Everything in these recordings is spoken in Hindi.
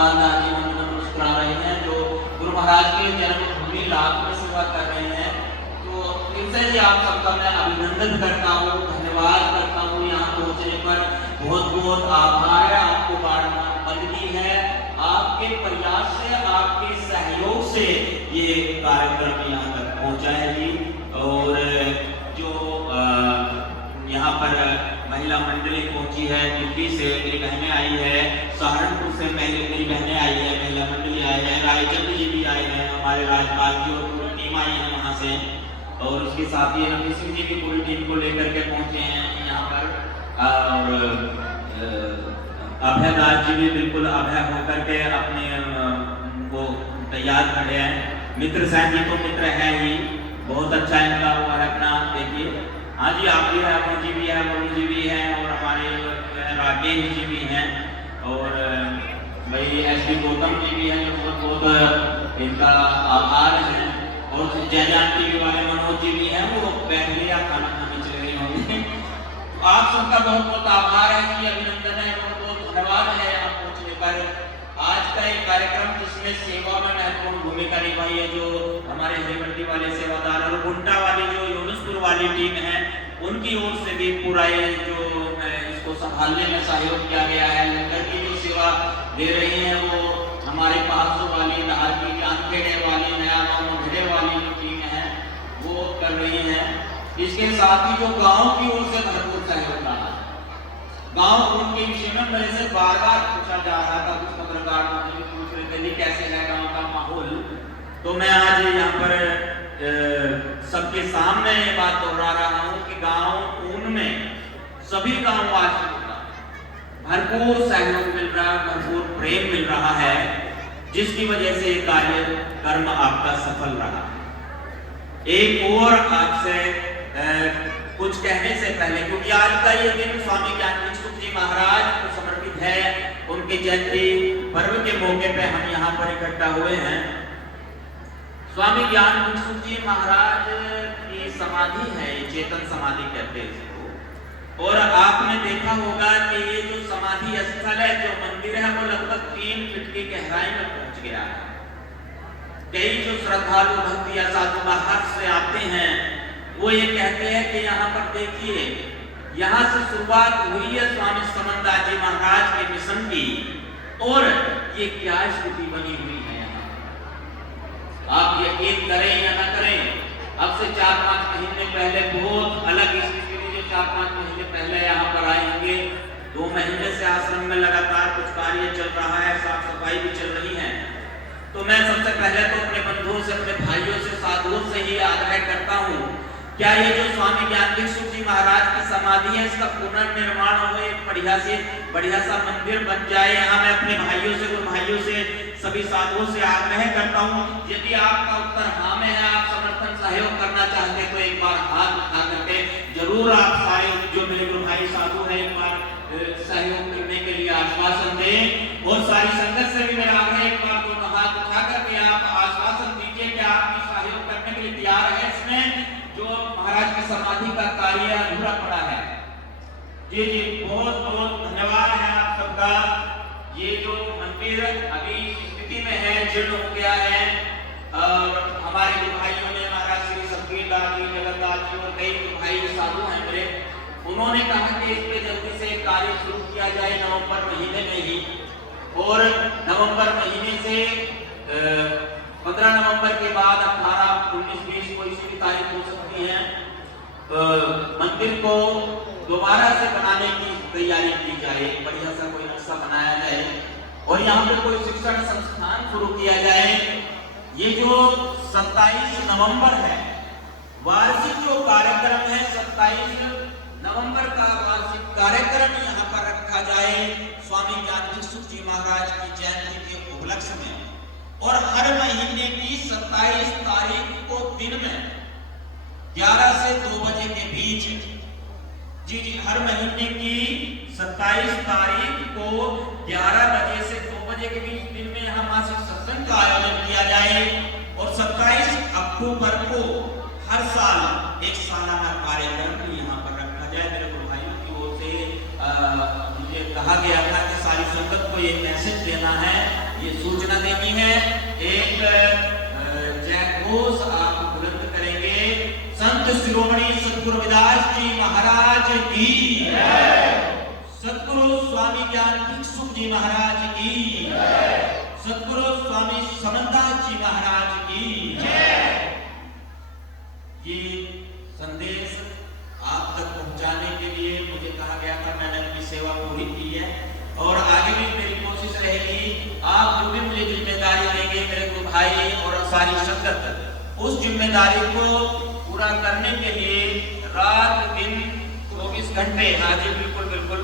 संवाददाता जी मनोरंजन मुस्कुरा रहे हैं जो गुरु महाराज के जन्मभूमि लाभ में सेवा कर रहे हैं। तो फिर से जी आप सबका मैं अभिनंदन करता हूँ, धन्यवाद करता हूँ। यहाँ पहुँचने पर बहुत बहुत आभार है, आपको बंदगी है। आपके प्रयास से, आपके सहयोग से ये कार्यक्रम यहाँ तक पहुँचा है जी। और जो यहाँ पर महिला मंडली पहुंची है, दिल्ली से मेरी बहनें आई है, सहारनपुर से मेरी बहनें आई है, महिला मंडली आई है, रायचंद जी भी आए हैं, हमारे राजपाल जी और पूरी टीम आई है वहाँ से। और उसके साथ ही रवि सिंह जी भी पूरी टीम को लेकर के पहुंचे हैं यहाँ पर। और अभय दास जी भी बिल्कुल अभय होकर के अपने वो तैयार खड़े हैं। मित्र सैन जी तो मित्र है ही, बहुत अच्छा इनका वो रखना। देखिए हाँ जी, आप भी है, अमन जी भी है, वरुण जी भी हैं, और हमारे राकेश जी भी हैं, और भाई एस.डी. गौतम जी भी हैं, जो बहुत बहुत इनका आभार है। और जयजान टीवी वाले मनोज जी भी हैं, वो बैठ गए या खाना खाने चले गए होंगे। आप सबका बहुत बहुत आभार है जी, अभिनंदन है, बहुत बहुत धन्यवाद है यहाँ पहुँचने पर। आज का एक कार्यक्रम जिसमें सेवा में महत्वपूर्ण भूमिका निभाई है जो हमारे हरिमंडी वाले सेवादार और गुंटा वाली जो यूनुसपुर वाली टीम है, उनकी ओर से भी पूरा ये जो इसको संभालने में सहयोग किया गया है। लंगर की जो सेवा दे रही है वो हमारे 500 वाली, नहर की जानखेड़े वाली, नया गाँव भिड़े वाली जो टीम है वो कर रही है। इसके साथ ही जो गाँव की ओर से भरपूर सहयोग रहा है। गाँव उनके विषय में मेरे से बार बार पूछा जा रहा था, कुछ पत्रकार मुझे पूछ रहे थे कैसे है गाँव का माहौल। तो मैं आज यहाँ पर सबके सामने ये बात दोहरा रहा हूँ कि गाँव उनमें सभी गाँववासियों का भरपूर सहयोग मिल रहा है, भरपूर प्रेम मिल रहा है, जिसकी वजह से ये कार्यक्रम आपका सफल रहा। एक और आपसे कुछ कहने से पहले, क्योंकि आज का ये दिन स्वामी ज्ञानभिक्षुक जी महाराज को समर्पित है, उनके जयंती पर्व के मौके पे हम यहाँ पर इकट्ठा हुए हैं। स्वामी ज्ञानभिक्षुक जी महाराज की समाधि है, चेतन समाधि कहते हैं इसको। और आपने देखा होगा कि ये जो समाधि स्थल है, जो मंदिर है, वो लगभग 3 फीट की गहराई में पहुंच गया है। कई जो श्रद्धालु भक्त या साधु बाहर से आते हैं वो ये कहते हैं कि यहाँ पर देखिए, यहाँ से शुरुआत हुई है स्वामी समन्दास जी महाराज के मिशन की, और ये क्या स्थिति बनी हुई है यहाँ। आप यकीन करें या ना करें, अब से 4-5 महीने पहले बहुत अलग स्थिति थी। जो 4-5 महीने पहले यहाँ पर आए होंगे, 2 महीने से आश्रम में लगातार कुछ कार्य चल रहा है, साफ सफाई भी चल रही है। तो मैं सबसे पहले तो अपने बंधुओं से, अपने भाइयों से, साधुओं से ही आग्रह करता हूँ, क्या ये जो स्वामी ज्ञानभिक्षुक जी महाराज की समाधि है, इसका पुनर्निर्माण हो, एक बढ़िया सा मंदिर बन जाए। यहाँ मैं अपने भाइयों से, गुरु भाइयों से, सभी साधुओं से आग्रह करता हूँ, यदि आपका उत्तर हाँ में है, आप समर्थन सहयोग करना चाहते तो एक बार हाथ उठा करके जरूर आप सारे जो मेरे गुरु भाई साधु हैं एक बार सहयोग करने के लिए आश्वासन दें। और सारी संगत से भी मेरा आग्रह, एक बार दोनों हाथ उठा करके आप आश्वासन दीजिए कि आप सहयोग करने के लिए तैयार है। इसमें जो महाराज की समाधि का कार्य अधूरा पड़ा है। जी जी, बहुत बहुत धन्यवाद है आप सबका। ये जो मंदिर अभी स्थिति में है, जीर्ण हो गया है, और हमारे जो भाइयों ने, महाराज श्री सतबीर दास जी, जगत दास जी और कई जो भाई साधु हैं मेरे, उन्होंने कहा कि इस पे जल्दी से कार्य शुरू किया जाए नवंबर महीने में ही। और नवंबर महीने से 15 नवंबर के बाद 18, 19, 20 कोई सी भी तारीख हो सकती है, मंदिर को दोबारा से बनाने की तैयारी की जाए, बढ़िया सा कोई नक्शा बनाया जाए और यहाँ पे कोई शिक्षण संस्थान शुरू किया जाए। ये जो 27 नवंबर है, वार्षिक जो कार्यक्रम है, 27 नवंबर का वार्षिक कार्यक्रम यहाँ पर रखा जाए स्वामी ज्ञानभिक्षुक जी महाराज की जयंती के उपलक्ष्य में। और हर महीने की 27 तारीख को दिन में 11 से 2 बजे के बीच, जी हर महीने की 27 तारीख को 11 बजे से 2 बजे के बीच दिन में यहाँ मासिक सत्संग का आयोजन किया जाए। और 27 अक्टूबर को हर साल एक सालाना कार्यक्रम यहाँ पर रखा जाए। मेरे गुरु भाइयों की ओर से मुझे कहा गया था कि सारी संगत को ये मैसेज देना है ये सूचना देनी है। एक जयघोष आप बुलंद करेंगे। संत शिरोमणि सतगुरु रविदास जी महाराज की, सतगुरु स्वामी ज्ञान भिक्षु जी महाराज की, सतगुरु स्वामी समनदास जी महाराज की। ये संदेश आप तक पहुंचाने के लिए मुझे कहा गया था, मैंने अपनी सेवा पूरी की है और आगे भी मेरी कोशिश रहेगी। आप जो भी मुझे जिम्मेदारी देंगे मेरे को भाई और सारी संगत, उस जिम्मेदारी को पूरा करने के लिए रात दिन 24 घंटे। हाँ जी बिल्कुल बिल्कुल,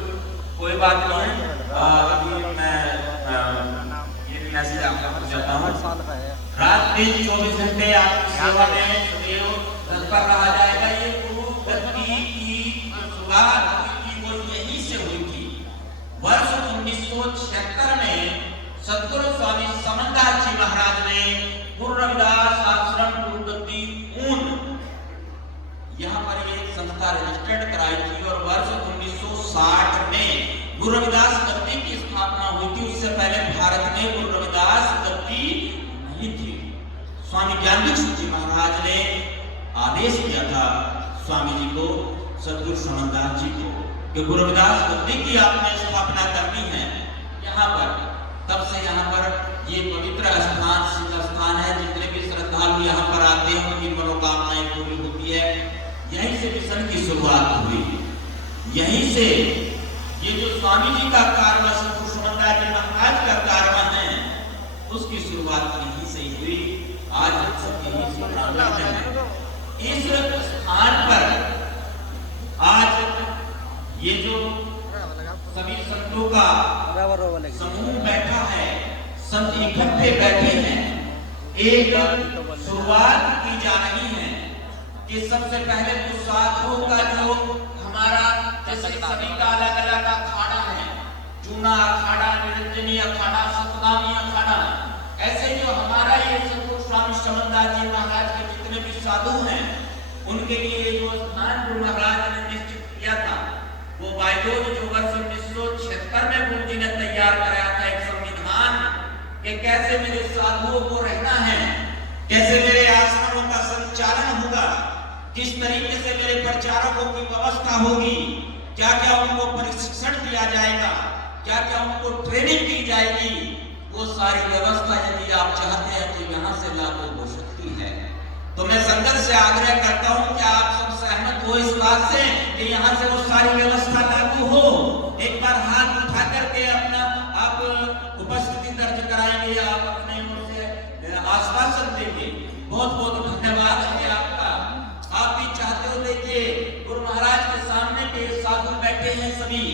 कोई बात नहीं है। अभी मैं ये मैसेज आपको पहुंचाता हूँ। रात दिन 24 घंटे आपकी सेवा में सदैव तत्पर रहा जाएगा। ये गुरु गद्दी की शुरुआत वो यहीं से हुई थी। वर्ष 1976 में सतगुरु स्वामी समनदास जी महाराज ने गुरु रविदास आश्रम गुरु गद्दी ऊन यहाँ पर एक संस्था रजिस्टर्ड कराई थी और वर्ष 1960 में गुरु रविदास गद्दी की स्थापना हुई थी। उससे पहले भारत में गुरु रविदास गद्दी नहीं थी। स्वामी ज्ञान भिक्षु जी महाराज ने आदेश दिया था स्वामी जी को, सतगुरु समनदास जी को, कि गुरु रविदास गद्दी की आपने स्थापना करनी है यहाँ पर। तब से यहाँ पर ये पवित्र स्थान सिद्ध स्थान है। जितने भी श्रद्धालु यहाँ पर आते हैं उनकी मनोकामनाएं पूरी होती है। यहीं से मिशन की शुरुआत हुई। यहीं से ये जो स्वामी जी का कारवा, सतगुरु समनदास जी महाराज का कारवा है, उसकी शुरुआत यहीं से हुई। आज हम सब यहीं से प्रारंभ है। इस स्थान पर आज ये जो सभी संतों का समूह बैठा है, संत इकट्ठे बैठे हैं, एक शुरुआत की जा रही है कि सबसे पहले तो साधुओं का जो हमारा जैसे सभी का अलग अलग अखाड़ा है, जूना अखाड़ा, निरंजनी अखाड़ा, सतनामी अखाड़ा, ऐसे जो हमारा ये सतगुरु स्वामी समनदास जी महाराज के जितने भी साधु हैं उनके लिए जो स्थान गुरु महाराज ने निश्चित किया था, वो बायजोज जो वर्ष 1976 में गुरु जी ने तैयार कराया था एक संविधान कि कैसे मेरे साधुओं को रहना है, कैसे मेरे आश्रमों का संचालन होगा, किस तरीके से मेरे प्रचारकों की व्यवस्था होगी, क्या क्या उनको प्रशिक्षण दिया जाएगा, क्या क्या उनको ट्रेनिंग दी जाएगी। वो सारी व्यवस्था यदि आप चाहते हैं तो यहाँ से लागू हो सकती है। तो मैं संगत से आग्रह करता हूँ कि आप सब सहमत हो इस बात से कि यहाँ से वो सारी व्यवस्था लागू हो। एक बार हाथ उठा करके अपना आप उपस्थिति दर्ज कराएंगे, आप अपने मुंह से आश्वासन देंगे। बहुत बहुत धन्यवाद है आपका। आप भी चाहते हो, देखिए गुरु महाराज के सामने के साधु बैठे हैं सभी,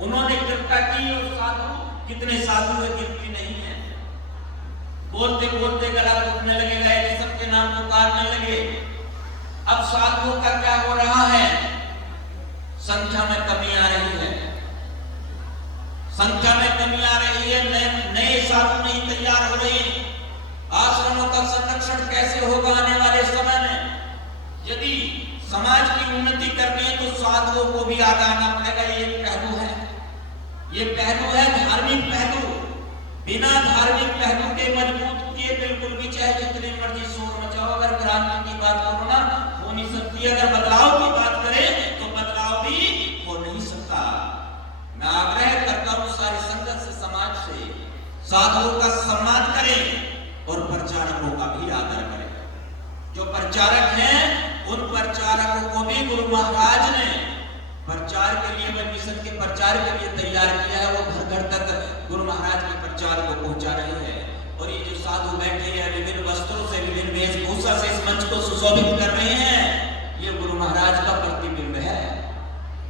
उन्होंने कृपा की और साधु कितने साधु है गिनती नहीं है। बोलते बोलते गला घुटने लगेगा, एक सबके नाम पुकारने लगे। अब साधुओं का क्या हो रहा है? संख्या में कमी आ रही है, संख्या में कमी आ रही है। नए साधु नहीं तैयार हो रहे। आश्रमों का संरक्षण कैसे होगा आने वाले समय में? यदि समाज की उन्नति करनी है तो साधुओं को भी आगे आना पड़ेगा। ये पहलू है, ये पहलू है धार्मिक पहलू। बिना धार्मिक पहलू के मजबूत किए बिल्कुल भी चाहे जितने मर्जी शोर मचाओ, अगर क्रांति की बात करो ना, हो नहीं सकती। अगर बदलाव की बात करें तो बदलाव भी हो नहीं सकता। मैं आग्रह करता हूँ सारी संगत से, समाज से, साधुओं का सम्मान करें और प्रचारकों का भी आदर करें। जो प्रचारक हैं उन प्रचारकों को भी गुरु महाराज ने प्रचार के लिए, मैं मिशन के प्रचार के लिए तैयार किया है। वो घर घर तक गुरु महाराज के प्रचार को पहुंचा रहे हैं। और ये जो साधु बैठे हैं विभिन्न वस्त्रों से, विभिन्न वेशभूषा से इस मंच को सुशोभित कर रहे हैं, ये गुरु महाराज का प्रतिबिंब है।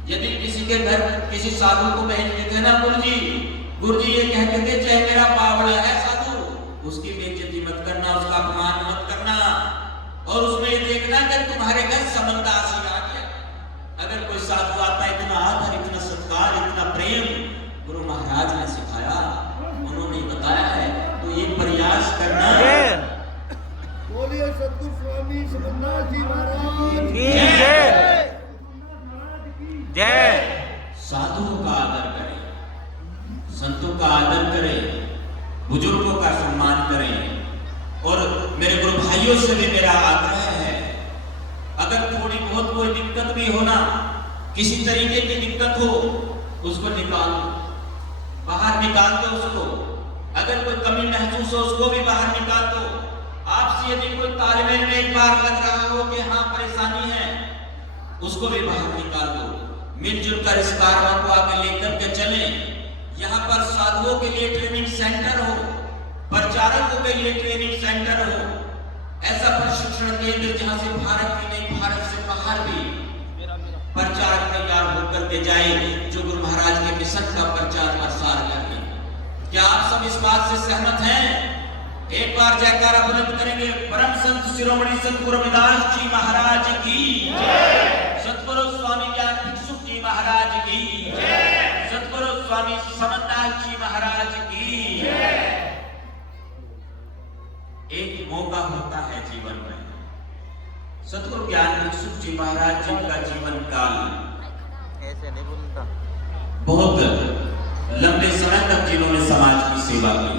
यदि किसी के घर किसी साधु को भेजते थे ना गुरु जी ये कहते थे चाहे मेरा बावड़ा है साधु, उसकी बेइज्जती मत करना, उसका अपमान मत करना, और उसमें ये देखना कि तुम्हारे घर समनदास ही आ गया। अगर कोई साधु आता है, इतना आदर, इतना सत्कार, इतना प्रेम गुरु महाराज ने सिखाया, उन्होंने बताया है। तो ये प्रयास करना। बोलिए सतगुरु स्वामी समनदास जी महाराज की जय। जय। साधुओं का आदर करें, संतों का आदर करें, बुजुर्ग भाइयों से भी मेरा आग्रह है, अगर थोड़ी बहुत कोई दिक्कत भी हो ना, किसी तरीके की दिक्कत हो, उसको निकाल दो, बाहर निकाल दो उसको। अगर कोई कमी महसूस हो उसको भी बाहर निकाल दो। आपसे यदि कोई तालमेल में एक बार लग रहा हो कि हाँ परेशानी है, उसको भी बाहर निकाल दो। मिलजुल कर इस कारवां को आगे लेकर के चलें। यहाँ पर साधुओं के लिए ट्रेनिंग सेंटर हो, प्रचारकों के लिए ट्रेनिंग सेंटर हो, ऐसा प्रशिक्षण केंद्र जहाँ से भारत ही नहीं भारत से बाहर भी प्रचारक तैयार होकर के जाए, जो गुरु महाराज के मिशन का प्रचार प्रसार करें। क्या आप सब इस बात से सहमत हैं? एक बार जयकारा बुलंद करेंगे। परम संत शिरोमणि सतगुरु रविदास जी महाराज की जय, सतगुरु स्वामी ज्ञान भिक्षु जी महाराज की जय, सतगुरु स्वामी समन्दास जी महाराज की जय। एक मौका होता है जीवन में। सतगुरु ज्ञान भिक्षु जी महाराज जी का जीवन काल ऐसे नहीं बोलता, बहुत लंबे समय तक जिन्होंने समाज की सेवा की।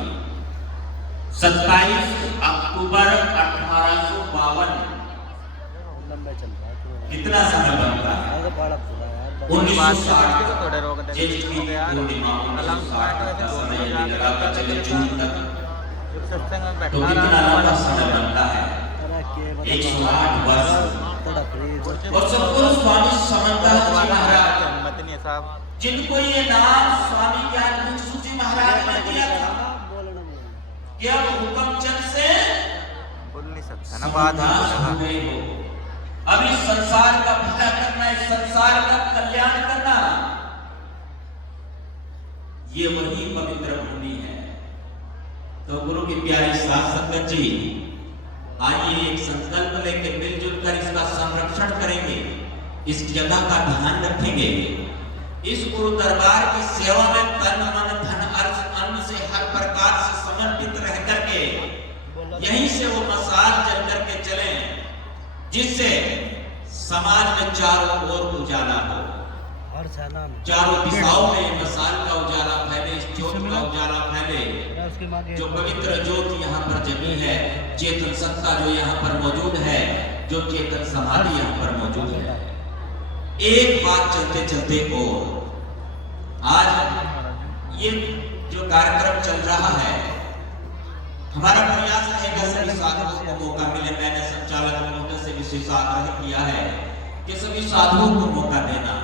27 अक्टूबर 1852 कितना समय बनता है? 1960 ज्येष्ठ की पूर्णिमा 1960 का समय यदि लगाता चले जून तक, सत्संग में तो बैठा कितना रहा लंबा समय बनता है? 108 वर्ष। और सतगुरु स्वामी समन्दास जी महाराज, हिम्मत नहीं है साहब, जिनको ये नाम स्वामी ज्ञान भिक्षु जी महाराज ने दिया था, क्या हुक्मचंद से बोल नहीं सकता ना, बात समन्दास हो गए हो। अब इस संसार का भला करना, इस संसार का कल्याण करना, ये वही पवित्र भूमि है। तो गुरु की प्यारी साथ संगत जी, आइए एक संकल्प लेकर मिलजुल कर इसका संरक्षण करेंगे, इस जगह का ध्यान रखेंगे, इस गुरु दरबार की सेवा में तन मन धन अर्थ अन्न से हर प्रकार से समर्पित रह करके यहीं से वो मसाल जल करके चले, जिससे समाज में चारों ओर उजाला हो, चारों दिशाओं में मसाल का उजाला फैले, इस ज्योत का उजाला फैले। जो पवित्र ज्योत यहाँ पर जमी है, चेतन सत्ता जो यहाँ पर मौजूद है, जो चेतन समाधि यहाँ पर मौजूद है। एक बात चलते चलते और आज ये जो कार्यक्रम चल रहा है, हमारा प्रयास रहेगा सभी साधुओं को मौका मिले। मैंने संचालक महोदय से विशेष आग्रह किया है कि सभी साधुओं को मौका देना,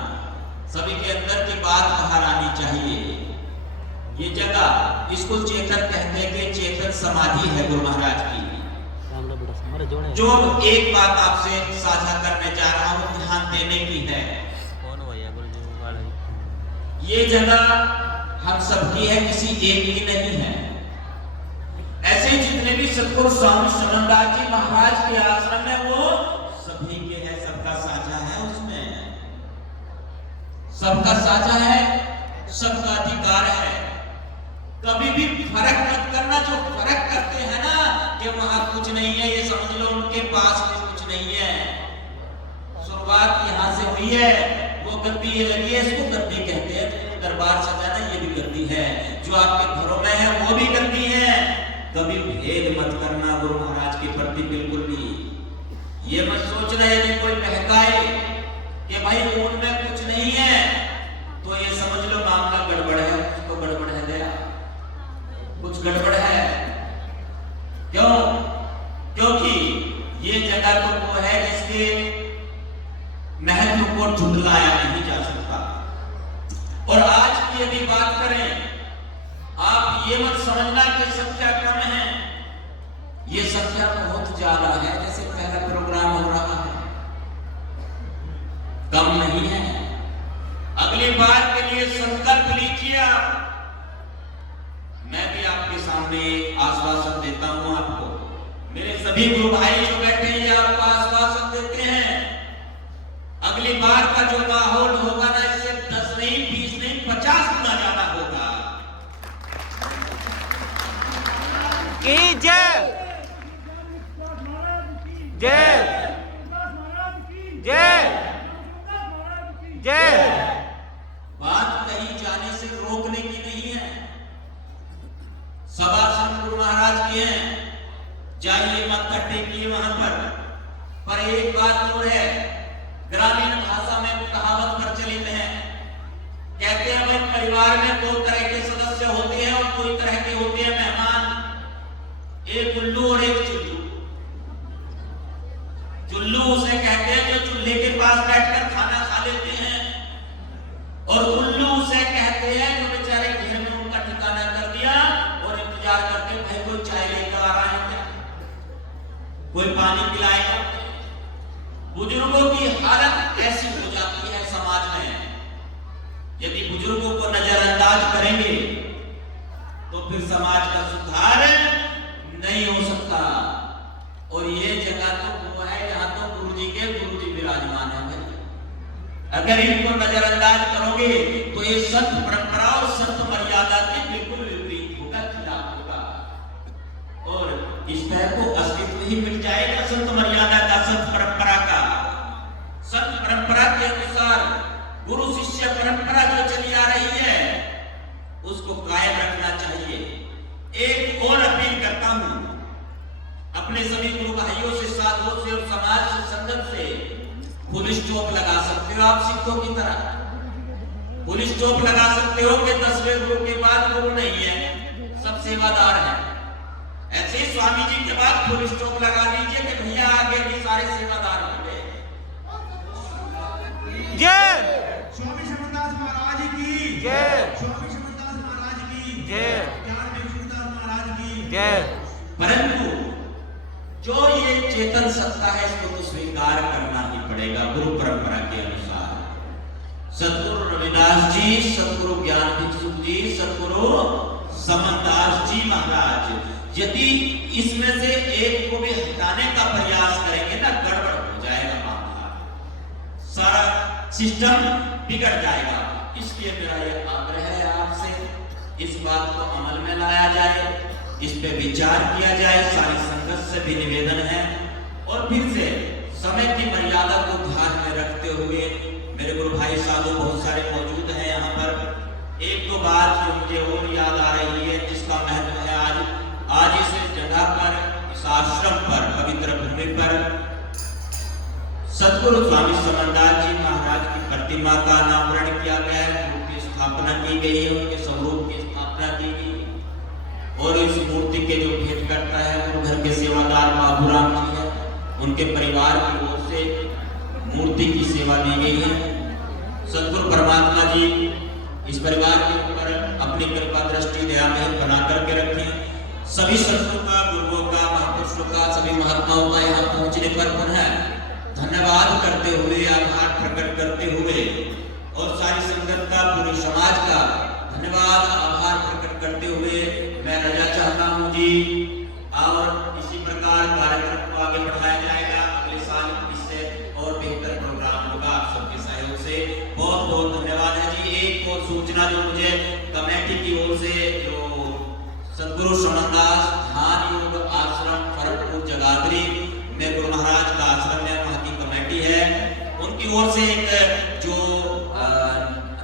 सभी के अंदर की बात बाहर आनी चाहिए। ये जगह इसको चेतन कहते हैं, चेतन समाधि है गुरु महाराज की। जो एक बात आपसे साझा करने जा रहा हूँ, ध्यान देने की है। कौन भैया गुरुजी? ये जगह हम सबकी है, किसी एक की नहीं है। ऐसे जितने भी सतगुरु स्वामी समन्दास जी महाराज के आश्रम है, वो सभी के है, सबका साझा है, उसमें सबका साझा है, सबका अधिकार है। कभी भी फर्क मत करना। जो फर्क करते हैं ना कि वहां कुछ नहीं है, ये समझ लो उनके पास में कुछ नहीं है। शुरुआत यहाँ से हुई है, वो गद्दी ये लगी है, इसको गद्दी कहते हैं। तो दरबार सजाना ये भी गद्दी है, जो आपके घरों में है वो भी गद्दी है। कभी भेद मत करना गुरु महाराज के प्रति, बिल्कुल भी ये मत सोचना यदि कोई बहकाए कि भाई उनमें कुछ नहीं है, तो ये समझ लो मामला गड़बड़ है, उसको गड़बड़ है दया, कुछ गड़बड़ है। क्यों? क्योंकि ये जगह तो वो है जिसके महत्व को झुठलाया नहीं जा सकता। और आज की यदि बात करें, आप ये मत समझना कि संख्या कम है, ये संख्या बहुत ज्यादा है। जैसे पहला प्रोग्राम हो रहा है, कम नहीं है। अगली बार के लिए संकल्प लीजिए आप। मैं भी आपके सामने आश्वासन देता हूं आपको, मेरे सभी गुरु भाई जो बैठे हैं ये आपको आश्वासन देते हैं। अगली बार का जो माहौल होगा ना, इससे 10 नहीं 20 नहीं 50 गुना ज्यादा होगा। की जय, जय जय जय। बात कहीं जाने से रोकने की नहीं है। सभा संत गुरु महाराज की है, जाइए मत्था टेकिए, अगर इनको नजरअंदाज करोगे तो ये संत परंपरा और संत मर्यादा के बिल्कुल विपरीत होगा, खिलाफ होगा और इस तरह को अस्तित्व ही मिल जाएगा संत मर्यादा का, संत परंपरा का। संत परंपरा के अनुसार गुरु शिष्य परंपरा जो चली आ रही है उसको कायम रखना चाहिए। एक और अपील करता हूं अपने सभी गुरु भाइयों से, साधुओं से और समाज से, संगत से, पुलिस स्टॉप लगा सकते हो आप सिखों की तरह। पुलिस स्टॉप लगा सकते हो कि 10वें गुरु के बाद गुरु नहीं है, सब सेवादार हैं। ऐसे ही स्वामी जी के बाद पुलिस स्टॉप लगा दीजिए कि भैया आगे भी सारे सेवादार होंगे। जय स्वामी समरदास महाराज की जय, स्वामी समरदास महाराज की जय, ज्ञान देवदास महाराज की जय। परंतु जो ये चेतन सत्ता है इसको तो स्वीकार करना ही पड़ेगा गुरु परंपरा के अनुसार। सतगुरु रविदास जी, सतगुरु ज्ञान भिक्षु जी, सतगुरु समरदास जी महाराज यदि इसमें से एक को भी हटाने का प्रयास करेंगे ना, गड़बड़ हो जाएगा मामला, सारा सिस्टम बिगड़ जाएगा। इसलिए मेरा यह आग्रह है आपसे, इस बात को अमल में लाया जाए, इस पे विचार किया जाए, सारी संगत से भी निवेदन है। और फिर से समय की मर्यादा को ध्यान में रखते हुए मेरे गुरु भाई साधु बहुत सारे मौजूद हैं यहाँ पर। एक दो बात जो मुझे और याद आ रही है जिसका महत्व है आज इस जगह पर, इस आश्रम पर, पवित्र भूमि पर सतगुरु स्वामी समरदास जी महाराज की प्रतिमा का अनावरण किया गया है, उनकी स्थापना की गई है, उनके स्वरूप की स्थापना की गई है। और इस मूर्ति के जो भेंट करता है वो घर के सेवादार बाबूराम जी है, उनके परिवार की ओर से मूर्ति की सेवा दी गई है। सतगुरु परमात्मा जी इस परिवार के ऊपर अपनी कृपा दृष्टि दया में बना करके रखें। सभी संतों का, गुरुओं का, महापुरुषों का, सभी महात्माओं का यहाँ पहुंचने पर पुनः धन्यवाद करते हुए, आभार प्रकट करते हुए और सारी संगत का, पूरे समाज का धन्यवाद आभार प्रकट करते हुए मैं रजा चाहता हूँ जी। और इसी प्रकार कार्यक्रम को आगे बढ़ाया जाएगा। अगले साल इससे और बेहतर प्रोग्राम होगा आप सबके सहयोग से। बहुत बहुत धन्यवाद है जी। एक और सूचना जो मुझे कमेटी की ओर से, जो सतगुरु समरदास ध्यान योग आश्रम फरकपुर जगाधरी में गुरु महाराज का आश्रम है, वहाँ की कमेटी है, उनकी ओर से एक जो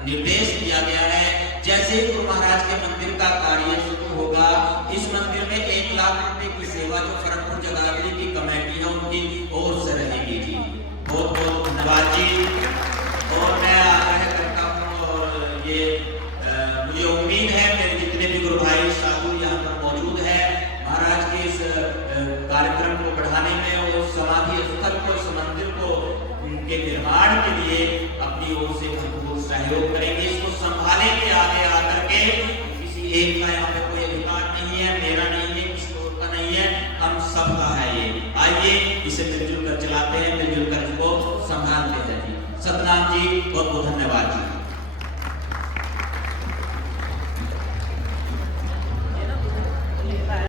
निर्देश दिया गया है, जैसे ही गुरु महाराज के मंदिर का कार्य शुरू होगा, इस मंदिर में 1 लाख रुपए की सेवा जो फरकपुर जगाधरी की कमेटी है उनकी ओर से रहेगी जी। बहुत बहुत धन्यवाद जी। और मैं आग्रह करता हूँ और ये मुझे उम्मीद है मेरे जितने भी गुरु भाई साधु यहाँ पर मौजूद है, महाराज के इस कार्यक्रम को बढ़ाने में और समाधि स्थल को, इस मंदिर को, उनके निर्माण के लिए अपनी ओर से भरपूर सहयोग करेंगे। इसको संभालेंगे आगे आकर के। किसी एक का यहाँ पे कोई अधिकार नहीं है, मेरा नहीं है, किसी और का नहीं है, हम सबका है ये। आइए इसे मिलजुल कर चलाते हैं, मिलजुल कर इसको संभालते हैं जी। सतनाम जी, बहुत बहुत धन्यवाद जी।